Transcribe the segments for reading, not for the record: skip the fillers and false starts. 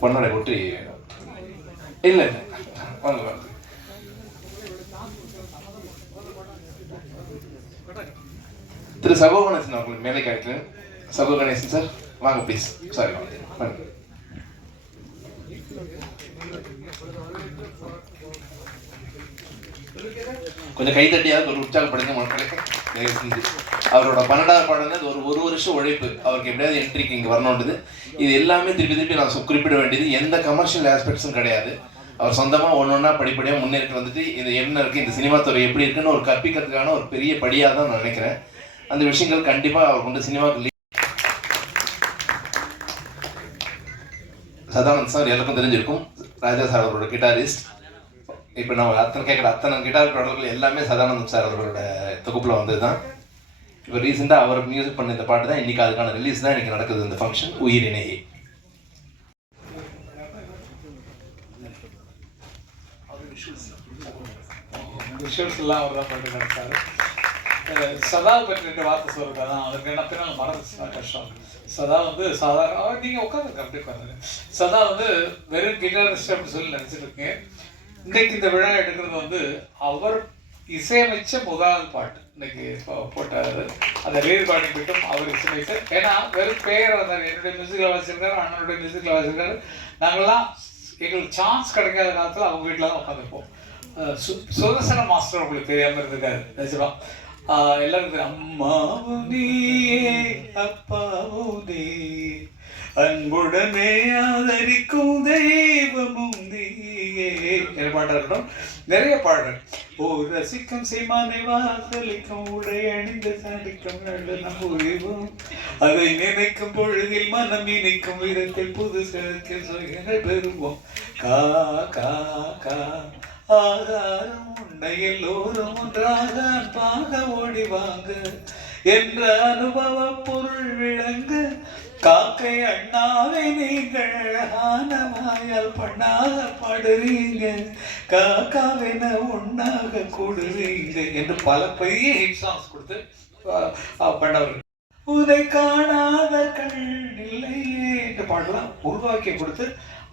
பொன்னடை போட்டு இல்லை இல்லை வாங்க வாங்க. திரு சகோ கணேசன் அவர்கள் மேலே கேட்கிறேன். சகோ கணேசன் சார் வாங்க ப்ளீஸ். சாரி வாங்க. கொஞ்சம் கைத்தட்டியாவது ஒரு உற்சாகப்படுங்க மக்களுக்கு. அவரோட 12வது பாடல் ஒரு வருஷம் உழைப்பு, அவருக்கு எப்படியாவது என்ட்ரிக்கு இங்கே வரணுன்றது. இது எல்லாமே திருப்பி நான் குறிப்பிட வேண்டியது எந்த கமர்ஷியல் ஆஸ்பெக்ட்ஸும் கிடையாது. அவர் சொந்தமாக ஒன்றா படிப்படியாக முன்னேறி வந்துட்டு இது என்ன இருக்குது, இந்த சினிமா துறை எப்படி இருக்குன்னு ஒரு கற்பிக்கிறதுக்கான ஒரு பெரிய படியாக தான் நான் நினைக்கிறேன். அந்த விஷயங்கள் கண்டிப்பாக அவர் கொண்டு சினிமாவுக்கு சதானந்த் சார் எல்லாருக்கும் தெரிஞ்சிருக்கும். ராஜா சார் அவரோட கிட்டாரிஸ்ட். இப்போ நம்ம அத்தனை கிட்டார் பாடல்கள் எல்லாமே சதானந்த் சார் அவரோட தொகுப்பில் வந்தது தான். இப்போ ரீசெண்டாக அவர் மியூசிக் பண்ண இந்த பாட்டு தான் இன்றைக்கி அதுக்கான ரிலீஸ் தான் இன்றைக்கி நடக்குது. இந்த ஃபங்க்ஷன் உயிரிணையே. விஷுவல்ஸ் எல்லாம் அவர் தான் பண்ணிட்டு நடத்தாரு. சதாவை பற்றி 2 வார்த்தை சொல்றது தான். அதுக்கு என்ன பின்னால் மறந்துச்சுன்னா கஷ்டம். சதா வந்து சாதாரண நீங்கள் உட்காந்துருக்க அப்படி உட்காந்துருங்க. சதா வந்து வெறும் கிட்டாரிஸ்ட் அப்படின்னு சொல்லி நினச்சிட்டு இருக்கீங்க. இன்னைக்கு இந்த விழா எடுக்கிறது வந்து அவர் இசையமைச்ச முதல் பாட்டு இன்னைக்கு போட்டாரு. அந்த ரீர்கார்டிங் கிட்டும் அவர் இசையமைச்சார். ஏன்னா வெறும் பேர் வந்தார். என்னுடைய மியூசிக்கில் வாசிச்சிருக்காரு, அண்ணனுடைய மியூசிக்கில் வாசிச்சிருக்காரு. நாங்கள்லாம் எங்களுக்கு சான்ஸ் கிடைக்காத காலத்தில் அவங்க வீட்டில் தான் உட்காந்துருப்போம். சுதர்சன மாஸ்டர் உங்களுக்கு தெரியாமல் இருந்திருக்காரு நிஜமா. எல்லாருக்கும் அம்மாவும் நீயே அப்பாவும் நீ அன்புடனே ஆதரிக்கும் தெய்வமும் நீயே என்ன பாட்டா இருக்கட்டும். நிறைய பாடல். ஓ ரசிக்கும் சீமானை வாசலிக்கும் உடை அணிந்து சாதிக்கும் நம்புவோம் அதை நினைக்கும் பொழுதில் மனம் இணைக்கும் விதத்தில் புது சிறக்க பெறுவோம். கா கா கா ஆகாரம் உன்னை எல்லோரும் ஒன்றாக அன்பாக ஓடிவாங்க என்ற அனுபவ பொருள் விளங்க காக்கை அண்ணாவை நீங்கள் அழகான வாயால் பண்ணாக பாடுறீங்க காக்காவென ஒன்னாக கூடுறீங்க என்று பல பெரிய ஹிட் சாங்ஸ் கொடுத்து பண்ணவர். உதை காணாத கண் இல்லையே என்று பாடலாம் உருவாக்கி கொடுத்து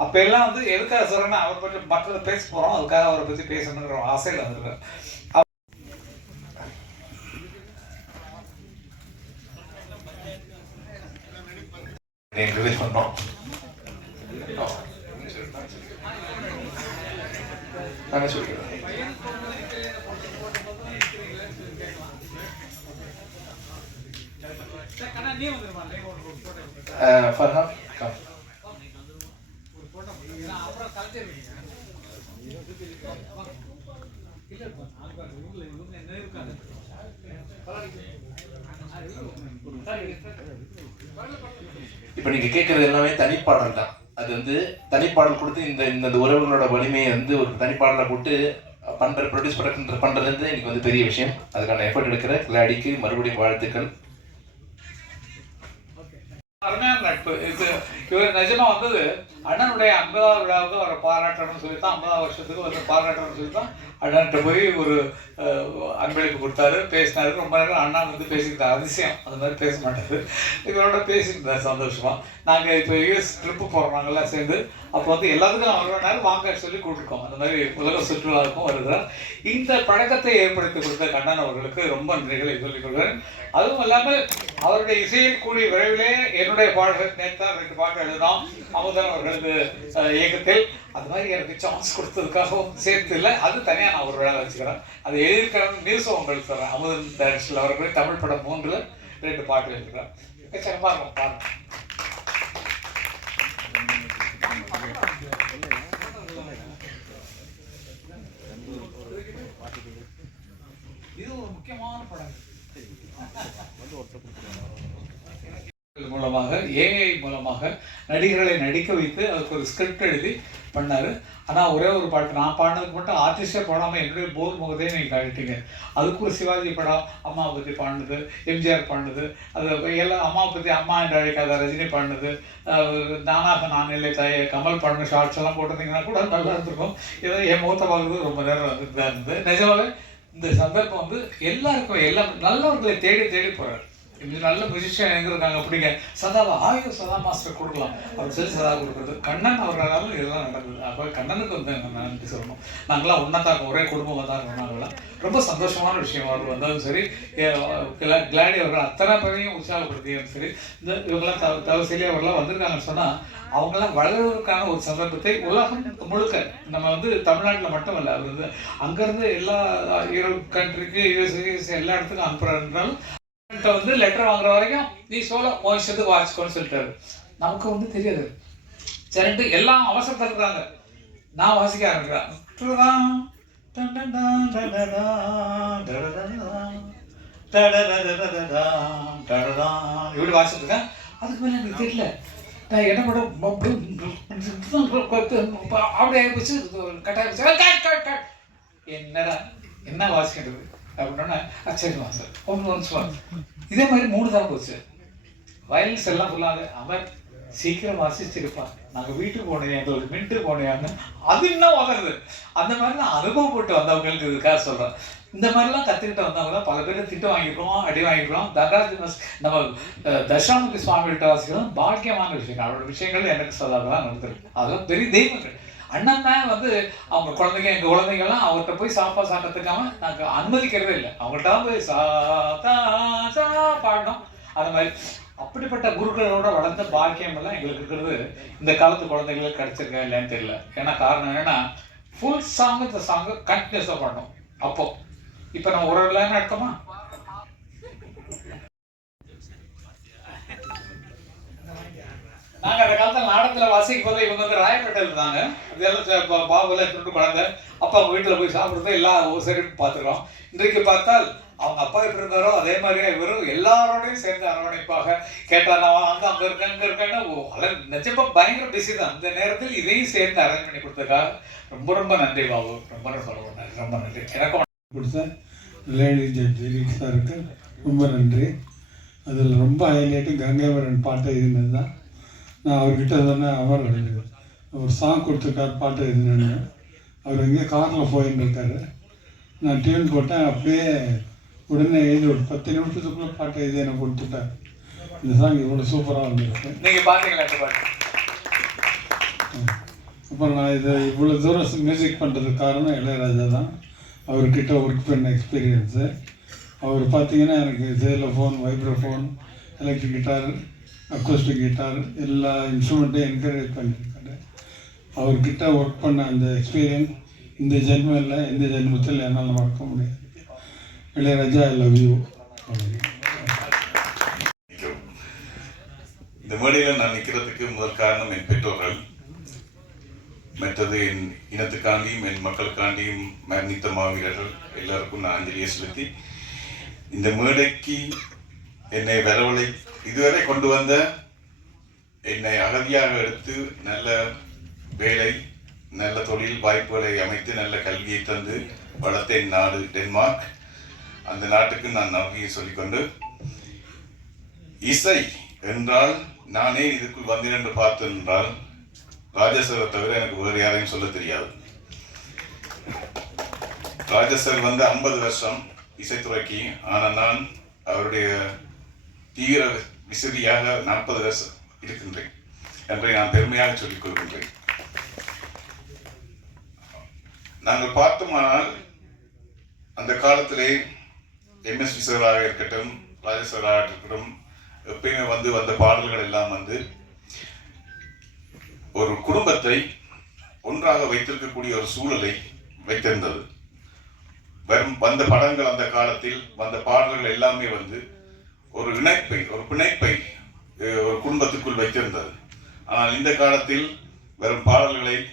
அப்போ எல்லாம் வந்து எதுக்காக சொல்கிறேன்னா அவரை பற்றி மற்றதை பேச போகிறோம், அதுக்காக அவரை பற்றி பேசணுங்கிற ஆசையில் வந்துருக்கேன். பண்ணோம் நாங்கள் சொல்லிக்கிறோம். ஃபர்ஹான் இப்போ நீங்கள் கேட்குறது எல்லாமே தனிப்பாடல் தான். அது வந்து தனிப்பாடல் கொடுத்து இந்த உறவுகளோட வலிமையை வந்து ஒரு தனிப்பாடலை போட்டு ப்ரொடியூஸ் பண்ணுறது எனக்கு வந்து பெரிய விஷயம். அதுக்கான எஃபர்ட் எடுக்கிற கிளாடிக்கு மறுபடியும் வாழ்த்துக்கள். அருமையான நட்பு இது. இவர் நிஜமா வந்தது அண்ணனுடைய 50வது விழாவுக்கு அவரை பாராட்டணும்னு சொல்லி தான், 50வது வருஷத்துக்கு வந்து பாராட்டணும்னு சொல்லி தான் அண்ணன்ட்ட போய் ஒரு அன்பளிப்பு கொடுத்தாரு, பேசினாரு. ரொம்ப நேரம் அண்ணா வந்து பேசிக்கிட்டார். அதிசயம், அந்த மாதிரி பேச மாட்டாரு. இவரோட பேசியிருந்தார் சந்தோஷமா. நாங்கள் இப்போ யூஎஸ் ட்ரிப்பு போகிறோம் நாங்கள்லாம் சேர்ந்து. அப்போ வந்து எல்லாத்துக்கும் நான் ஒரு நேரம் வாங்க சொல்லி கூப்பிட்டுருக்கோம். அந்த மாதிரி உலக சுற்றுலாவுக்கும் வருகிறார். இந்த பழக்கத்தை ஏற்படுத்தி கொடுத்த கண்ணன் அவர்களுக்கு ரொம்ப நன்றிகளை சொல்லிக் கொள்கிறேன். அதுவும் இல்லாமல் அவருடைய இசையில் கூடிய விரைவிலே என்னுடைய பாடல்கள் நேற்று 2 பாட்டு எழுதினோம் அமுதன் அவர்களது இயக்கத்தில். அது மாதிரி எனக்கு சான்ஸ் கொடுத்ததுக்காகவும் சேர்த்து இல்லை, அது தனியாக நான் ஒரு விழா வச்சுக்கிறேன். அதை எழுதியிருக்கிற நியூஸும் உங்களுக்கு சொல்கிறேன். அமுதன் டைரக்ஷனில் அவர்கள் தமிழ் படம் 3ல் 2 பாட்டு எழுதிக்கிறேன். எக்கச்சக்கமாக இருக்கும் பாருங்க. இது ஒரு முக்கியமான படம். மூலமாக ஏஐ மூலமாக நடிகர்களை நடிக்க வைத்து அதுக்கு ஒரு ஸ்கிரிப்ட் எழுதி பண்ணார். ஆனால் ஒரே ஒரு பாட்டு நான் பாடினதுக்கு மட்டும் ஆர்டிஸ்டே பாடாமல் என்னுடைய போர் முகத்தையே நீங்கள் காட்டிட்டீங்க. அதுக்கு ஒரு சிவாஜி படம் அம்மாவை பற்றி பாடினது, எம்ஜிஆர் பாடினது, அது எல்லாம் அம்மாவை பற்றி அம்மா என்று அழைக்காத ரஜினி பாடினது, நானாக நான் இல்லை தாயே கமல் பாடின ஷார்ட்ஸ் எல்லாம் போட்டிருந்தீங்கன்னா கூட நல்லா இருந்திருக்கும். ஏதோ என் முகத்தை பார்க்குறது ரொம்ப நேரம் வந்துட்டு தான் இருந்தது. நிஜமாவே இந்த சந்தர்ப்பம் வந்து எல்லாருக்கும் எல்லாம் நல்லவர்களை தேடி தேடி போகிறார். இது நல்ல மியூசிஷியன் எங்க இருக்காங்க அப்படிங்க, சதாவா ஆயோ சதா மாஸ்டர் கொடுக்கலாம் அவர் சொல்லி சதா கொடுக்குறது. கண்ணன் அவர்களாலும் இதெல்லாம் நடக்குது. அப்போ கண்ணனுக்கு வந்து நான் நன்றி சொல்லணும். நாங்களாம் ஒன்றா தான் ஒரே குடும்பமாக தான் இருக்கோம். நாங்களாம் ரொம்ப சந்தோஷமான விஷயம். அவர் வந்தாலும் சரி, கிளாடி அவர்கள் அத்தனை பேரையும் உற்சாகப்படுத்தியும் சரி, இந்த இவங்கெல்லாம் தவசிலே அவர்களாம் வந்திருக்காங்கன்னு சொன்னால் அவங்களாம் வளர்வதற்கான ஒரு சந்தர்ப்பத்தை உலகம் முழுக்க, நம்ம வந்து தமிழ்நாட்டில் மட்டும் இல்லை, அவர் வந்து அங்கேருந்து எல்லா யூரோப் கண்ட்ரிக்கு யூஎஸ் எல்லா இடத்துக்கும் அனுப்புகிறாருன்றாலும் வந்து லெட்டர் வாங்குற வரைக்கும் நீ சோலோ மோஷத்துக்கு வாசிக்கோன்னு சொல்லிட்டாரு. நமக்கு வந்து தெரியாது. சரின்ட்டு எல்லாம் அவசரத்தில் இருக்கிறாங்க. நான் வாசிக்க ஆரம்பிக்கிறேன். இப்படி வாசிட்டு இருக்கேன். அதுக்கு மேலே எனக்கு தெரியல. நான் என்ன பண்ண அப்படி ஆகிப்போச்சு. கட்டாய என்னடா என்ன வாசிக்கிறது அப்படின்னா சரி வாசல் ஒன்று இதே மாதிரி 3 தான் போச்சு. வயலன்ஸ் எல்லாம் சொல்லாது அவர் சீக்கிரம் வாசிச்சிருப்பான். நாங்கள் வீட்டுக்கு போனேன், எங்களுக்கு மின்ட்டு போனேன்னு அது இன்னும் வளருது. அந்த மாதிரி நான் அனுபவப்பட்டு வந்தவங்களுக்கு இதுக்காக சொல்கிறேன். இந்த மாதிரிலாம் கற்றுக்கிட்டு வந்தவங்க தான் பல பேர் திட்டு வாங்கிக்கிறோம், அடி வாங்கிக்கிறோம். நம்ம தட்சிணாமூர்த்தி சுவாமிகிட்ட வாசிக்கிறோம். பாக்கியமான விஷயங்கள், அவரோட விஷயங்கள் எனக்கு சொல்லாதான் நடந்திருக்கு. அதெல்லாம் பெரிய தெய்வங்கள். அண்ணன் தான் வந்து அவங்க குழந்தைங்க, எங்கள் குழந்தைங்கள்லாம் அவர்கிட்ட போய் சாப்பிட்டுக்காம நாங்கள் அனுமதிக்கிறதே இல்லை. அவங்கள்ட்ட தான் போய் சா பாடணும். அது மாதிரி அப்படிப்பட்ட குருக்களோட வளர்ந்த பாக்கியம் எல்லாம் எங்களுக்கு இருக்கிறது இந்த காலத்து குழந்தைங்களுக்கு கிடைச்சிருக்கா இல்லைன்னு தெரியல. ஏன்னா காரணம் என்னன்னா ஃபுல் சாங் இந்த சாங்கு கண்டினியூஸாக பாடணும். அப்போ இப்போ நம்ம ஒரு லைன் எடுத்தோமா, நாங்கள் அந்த காலத்தில் நாடகத்தில் வாசிக்கும் போது இவங்க வந்து ராயப்பேட்டையில் இருந்தாங்க. அதெல்லாம் பாபுலாம் திருட்டு குழந்தை அப்பா அவங்க வீட்டில் போய் சாப்பிட்றது எல்லாம் சரின்னு பார்த்துக்கிறோம். இன்றைக்கு பார்த்தால் அவங்க அப்பா எப்படி இருந்தாரோ அதே மாதிரியே இவரும் எல்லாரோடையும் சேர்ந்து அரவணைப்பாக கேட்டார். நான் அங்கே இருக்கேன் இங்கே இருக்கேன்னு நிஜமாக பயங்கர பிஸி தான். அந்த நேரத்தில் இதையும் சேர்ந்து அரேஞ்ச் பண்ணி கொடுத்ததுக்காக ரொம்ப ரொம்ப நன்றி பாபு. ரொம்ப சொல்ல ரொம்ப நன்றி. எனக்கும் கொடுத்த லிரிக்ஸ் சாருக்கு ரொம்ப நன்றி. அதில் ரொம்ப ஹைலைட்டு கங்கைவரன் பாட்டை எழுதினது தான். நான் அவர்கிட்ட சொன்னேன், அவர் சாங் கொடுத்துருக்கார் பாட்டு எழுதினேன்னு. அவர் எங்கேயோ காரில் போயின்னு இருக்காரு. நான் டியூன் போட்டேன், அப்படியே உடனே எழுதி ஒரு 10 நிமிஷத்துக்குள்ளே பாட்டு எழுதி எனக்கு கொடுத்துட்டார். இந்த சாங் இவ்வளோ சூப்பராக வந்துருக்கு. நீங்கள் பார்த்தீங்களா? அப்புறம் நான் இதை இவ்வளோ தூரம் மியூசிக் பண்ணுறதுக்கு காரணம் இளையராஜா தான். அவர்கிட்ட ஒர்க் பண்ண எக்ஸ்பீரியன்ஸு. அவர் பார்த்தீங்கன்னா எனக்கு xylophone, vibraphone, electric guitar, acoustic guitar எல்லா இன்ஸ்ட்ருமெண்ட்டையும் என்கரேஜ் பண்ணியிருக்காரு. அவர்கிட்ட ஒர்க் பண்ண அந்த எக்ஸ்பீரியன்ஸ் இந்த ஜென்மம் இல்லை, எந்த ஜென்மத்தில் என்னால் மறக்க முடியாது. Ilaiyaraaja, I love you. இந்த மேடையில் நான் நிற்கிறதுக்கு முதல் காரணம் என் பெற்றோர்கள். மற்றது என் இனத்துக்காண்டியும் என் மக்களுக்காண்டியும் மரணித்த மாவீரர்கள் எல்லாருக்கும் நான் அஞ்சலியை செலுத்தி இந்த மேடைக்கு என்னை வரவழை இதுவரை கொண்டு வந்த, என்னை அகதியாக எடுத்து நல்ல வேலை, நல்ல தொழில் வாய்ப்புகளை அமைத்து நல்ல கல்வியை தந்து வளர்த்த என் நாடு டென்மார்க். அந்த நாட்டுக்கு நான் நன்றியை சொல்லிக்கொண்டு, இசை என்றால் நானே இதுக்குள் வந்தேன் என்று பார்த்தேன் என்றால் ராஜேஸ்வரை தவிர எனக்கு வேறு யாரையும் சொல்ல தெரியாது. ராஜேஸ்வர் வந்து 50 வருஷம் இசைத்துறைக்கு, ஆனால் நான் அவருடைய தீவிர விசிறியாக 40 வருஷம் இருக்கின்றேன் என்பதை நான் பெருமையாக சொல்லிக் கொள்கின்றேன். நாங்கள் பார்த்தோமானால் அந்த காலத்திலே எம்எஸ் விஸ்வராக இருக்கட்டும், ராஜேஸ்வராக இருக்கட்டும், எப்பயுமே வந்த பாடல்கள் எல்லாம் வந்து ஒரு குடும்பத்தை ஒன்றாக வைத்திருக்கக்கூடிய ஒரு சூழலை வைத்திருந்தது. வந்த படங்கள், அந்த காலத்தில் வந்த பாடல்கள் எல்லாமே வந்து ஒரு இணைப்பை, ஒரு பிணைப்பை ஒரு குடும்பத்துக்குள் வைத்திருந்தது. ஆனால் இந்த காலத்தில் வெறும் பாடல்களின்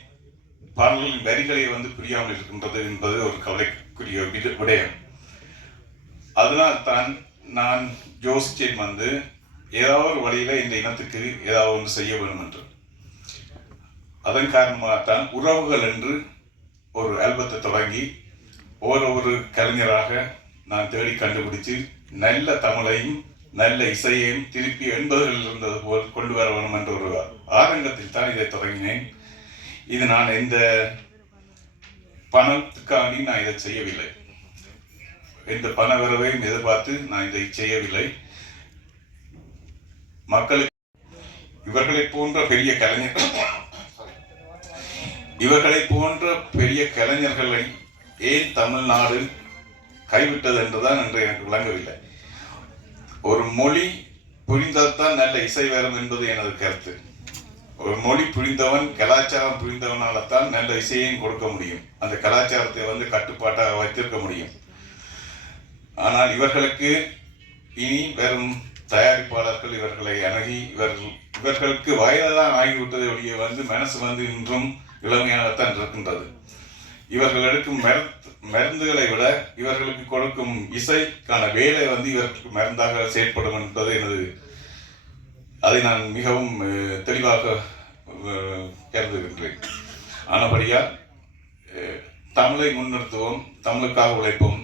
வரிகளை வந்து புரியாமல் இருக்கின்றது என்பது ஒரு கவலைக்குரிய விடயம். அதனால் தான் நான் யோசிச்சேன் வந்து ஏதாவது ஒரு வழியில இந்த இனத்துக்கு ஏதாவது ஒன்று செய்ய வேண்டும் என்று. அதன் காரணமாகத்தான் உறவுகள் என்று ஒரு ஆல்பத்தை தொடங்கி ஒவ்வொரு கலைஞராக நான் தேடி கண்டுபிடிச்சு நல்ல தமிழையும் நல்ல இசையையும் திருப்பி 80களில் இருந்தது போல் கொண்டு வர வேண்டும் என்ற ஒரு ஆரங்கத்தில் தான் இதை தொடங்கினேன். இது நான் எந்த பணத்துக்காண்டி நான் இதை செய்யவில்லை, எந்த பண வரவையும் எதிர்பார்த்து நான் இதை செய்யவில்லை. மக்களுக்கு இவர்களைப் போன்ற பெரிய கலைஞர்களை ஏன் தமிழ்நாடு கைவிட்டது என்றுதான் என்று எனக்கு விளங்கவில்லை. ஒரு மொழி புரிந்தால்தான் நல்ல இசை வரும் என்பது எனது கருத்து. ஒரு மொழி புரிந்தவன், கலாச்சாரம் புரிந்தவனால்தான் நல்ல இசையையும் கொடுக்க முடியும், அந்த கலாச்சாரத்தை கட்டுப்பாட்டாக வைத்திருக்க முடியும். ஆனால் இவர்களுக்கு இனி வெறும் தயாரிப்பாளர்கள் இவர்களை அணுகி இவர்களுக்கு வயதுதான் ஆகிவிட்டதை ஒழிய மனசு இன்றும் இளமையாகத்தான் இருக்கின்றது. இவர்கள் எடுக்கும் மருந்துகளை விட இவர்களுக்கு கொடுக்கும் இசைக்கான வேலை இவர்களுக்கு மருந்தாக செயற்படும் என்பது அதை நான் மிகவும் தெளிவாக கருதுகின்றேன். ஆனபடியால் தமிழை முன்னிறுத்துவோம், தமிழுக்காக உழைப்போம்.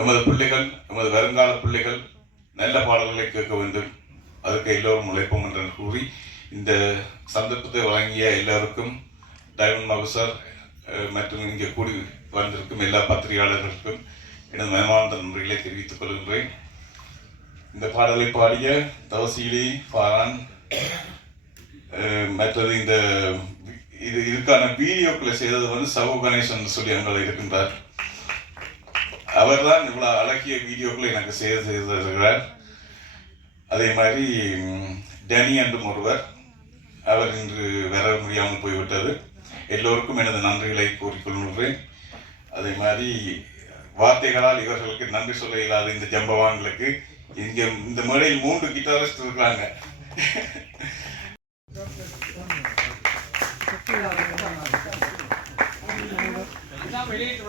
எமது பிள்ளைகள், எமது வருங்கால பிள்ளைகள் நல்ல பாடல்களை கேட்க வேண்டும், அதற்கு எல்லோரும் உழைப்போம் என்று கூறி இந்த சந்தர்ப்பத்தை வழங்கிய எல்லோருக்கும், டைமண்ட் மகு சார் மற்றும் இங்கே கூடி வந்திருக்கும் எல்லா பத்திரிகையாளர்களுக்கும் எனது மனமார்ந்த நன்றிகளை தெரிவித்துக் கொள்கின்றேன். இந்த பாடலை பாடிய தவசீலி ஃபாரான், மற்றது இதுக்கான வீடியோக்களை செய்தது சவு கணேசன் சொல்லி அங்கே இருக்கின்றார். அவர்தான் இவ்வளவு அழகிய வீடியோக்களை எனக்கு செய்திருக்கிறார். அதே மாதிரி டனி என்றும் ஒருவர், அவர் இன்று வர முடியாமல் போய்விட்டது. எல்லோருக்கும் எனது நன்றிகளை கூறிக்கொள்கின்றேன். அதே மாதிரி வார்த்தைகளால் இவர்களுக்கு நன்றி சொல்ல இயலாத இந்த ஜம்பவான்களுக்கு இங்கே இந்த மேடையில் 3 கிட்டாரிஸ்ட் இருக்கிறாங்க. வெளியிட்டு